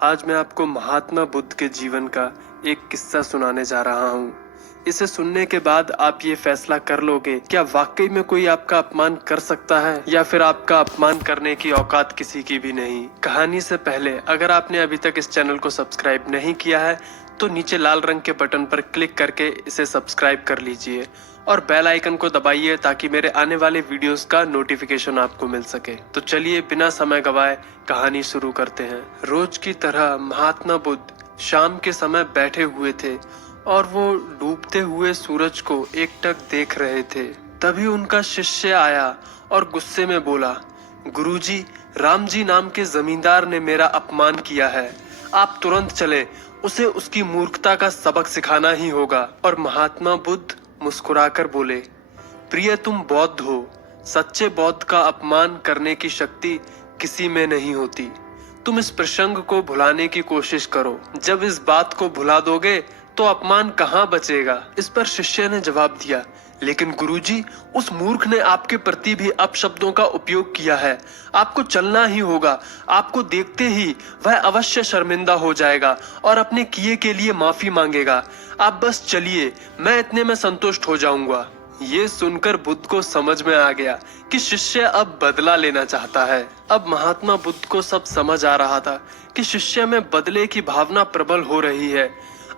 आज मैं आपको महात्मा बुद्ध के जीवन का एक किस्सा सुनाने जा रहा हूँ। इसे सुनने के बाद आप ये फैसला कर लोगे क्या वाकई में कोई आपका अपमान कर सकता है या फिर आपका अपमान करने की औकात किसी की भी नहीं। कहानी से पहले अगर आपने अभी तक इस चैनल को सब्सक्राइब नहीं किया है तो नीचे लाल रंग के बटन पर क्लिक करके इसे सब्सक्राइब कर लीजिए और बेल आइकन को दबाइए ताकि मेरे आने वाले वीडियोस का नोटिफिकेशन आपको मिल सके। तो चलिए बिना समय गवाए कहानी शुरू करते हैं। रोज की तरह महात्मा बुद्ध शाम के समय बैठे हुए थे और वो डूबते हुए सूरज को एकटक देख रहे थे। तभी उनका शिष्य आया और गुस्से में बोला, गुरुजी, राम जी नाम के जमींदार ने मेरा अपमान किया है। आप तुरंत चले, उसे उसकी मूर्खता का सबक सिखाना ही होगा। और महात्मा बुद्ध मुस्कुराकर बोले, प्रिय, तुम बौद्ध हो। सच्चे बौद्ध का अपमान करने की शक्ति किसी में नहीं होती। तुम इस प्रसंग को भुलाने की कोशिश करो। जब इस बात को भुला दोगे तो अपमान कहाँ बचेगा। इस पर शिष्य ने जवाब दिया, लेकिन गुरुजी, उस मूर्ख ने आपके प्रति भी अपशब्दों का उपयोग किया है। आपको चलना ही होगा। आपको देखते ही वह अवश्य शर्मिंदा हो जाएगा और अपने किए के लिए माफी मांगेगा। आप बस चलिए, मैं इतने में संतुष्ट हो जाऊंगा। ये सुनकर बुद्ध को समझ में आ गया कि शिष्य अब बदला लेना चाहता है। अब महात्मा बुद्ध को सब समझ आ रहा था कि शिष्य में बदले की भावना प्रबल हो रही है।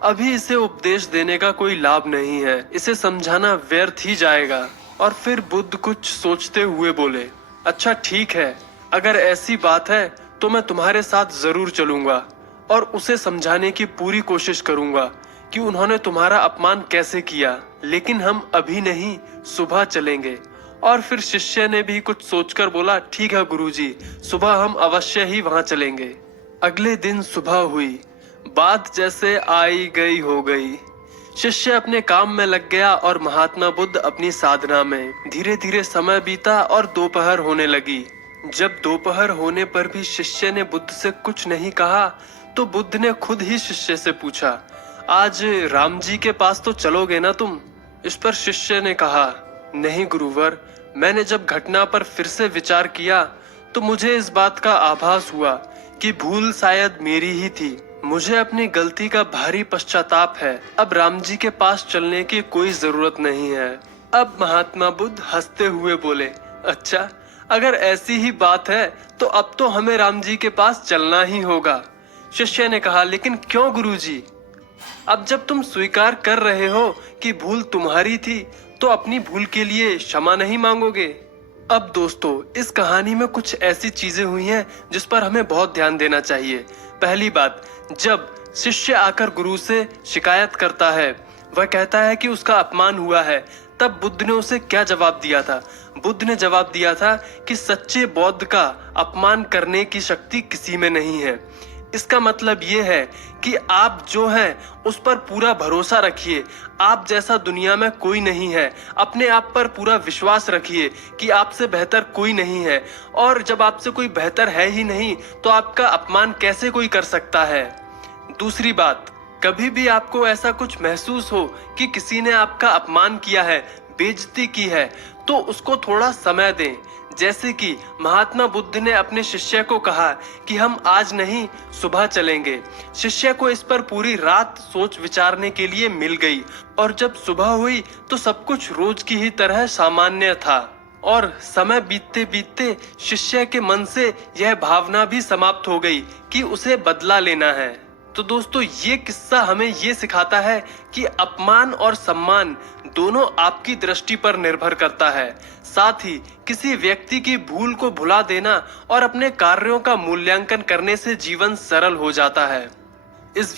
अभी इसे उपदेश देने का कोई लाभ नहीं है, इसे समझाना व्यर्थ ही जाएगा। और फिर बुद्ध कुछ सोचते हुए बोले, अच्छा ठीक है, अगर ऐसी बात है तो मैं तुम्हारे साथ जरूर चलूंगा और उसे समझाने की पूरी कोशिश करूंगा कि उन्होंने तुम्हारा अपमान कैसे किया। लेकिन हम अभी नहीं, सुबह चलेंगे। और फिर शिष्य ने भी कुछ सोचकर बोला, ठीक है गुरुजी, सुबह हम अवश्य ही वहां चलेंगे। अगले दिन सुबह हुई। बात जैसे आई गई हो गई। शिष्य अपने काम में लग गया और महात्मा बुद्ध अपनी साधना में। धीरे धीरे समय बीता और दोपहर होने लगी। जब दोपहर होने पर भी शिष्य ने बुद्ध से कुछ नहीं कहा तो बुद्ध ने खुद ही शिष्य से पूछा, आज राम जी के पास तो चलोगे ना तुम? इस पर शिष्य ने कहा, नहीं गुरुवर, मैंने जब घटना पर फिर से विचार किया तो मुझे इस बात का आभास हुआ कि भूल शायद मेरी ही थी। मुझे अपनी गलती का भारी पश्चाताप है। अब राम जी के पास चलने की कोई जरूरत नहीं है। अब महात्मा बुद्ध हंसते हुए बोले, अच्छा, अगर ऐसी ही बात है तो अब तो हमें राम जी के पास चलना ही होगा। शिष्य ने कहा, लेकिन क्यों गुरुजी? अब जब तुम स्वीकार कर रहे हो कि भूल तुम्हारी थी तो अपनी भूल के लिए क्षमा नहीं मांगोगे? अब दोस्तों, इस कहानी में कुछ ऐसी चीजें हुई हैं जिस पर हमें बहुत ध्यान देना चाहिए। पहली बात, जब शिष्य आकर गुरु से शिकायत करता है, वह कहता है कि उसका अपमान हुआ है, तब बुद्ध ने उसे क्या जवाब दिया था? बुद्ध ने जवाब दिया था कि सच्चे बौद्ध का अपमान करने की शक्ति किसी में नहीं है। इसका मतलब ये है कि आप जो हैं उस पर पूरा भरोसा रखिए। आप जैसा दुनिया में कोई नहीं है। अपने आप पर पूरा विश्वास रखिए कि आपसे बेहतर कोई नहीं है। और जब आपसे कोई बेहतर है ही नहीं तो आपका अपमान कैसे कोई कर सकता है? दूसरी बात, कभी भी आपको ऐसा कुछ महसूस हो कि किसी ने आपका अपमान किया है, बेइज्जती की है, तो उसको थोड़ा समय दें। जैसे कि महात्मा बुद्ध ने अपने शिष्य को कहा कि हम आज नहीं, सुबह चलेंगे। शिष्य को इस पर पूरी रात सोच विचारने के लिए मिल गई और जब सुबह हुई तो सब कुछ रोज की ही तरह सामान्य था। और समय बीतते बीतते शिष्य के मन से यह भावना भी समाप्त हो गई कि उसे बदला लेना है। तो दोस्तों, ये किस्सा हमें ये सिखाता है कि अपमान और सम्मान दोनों आपकी दृष्टि पर निर्भर करता है। साथ ही किसी व्यक्ति की भूल को भुला देना और अपने कार्यों का मूल्यांकन करने से जीवन सरल हो जाता है।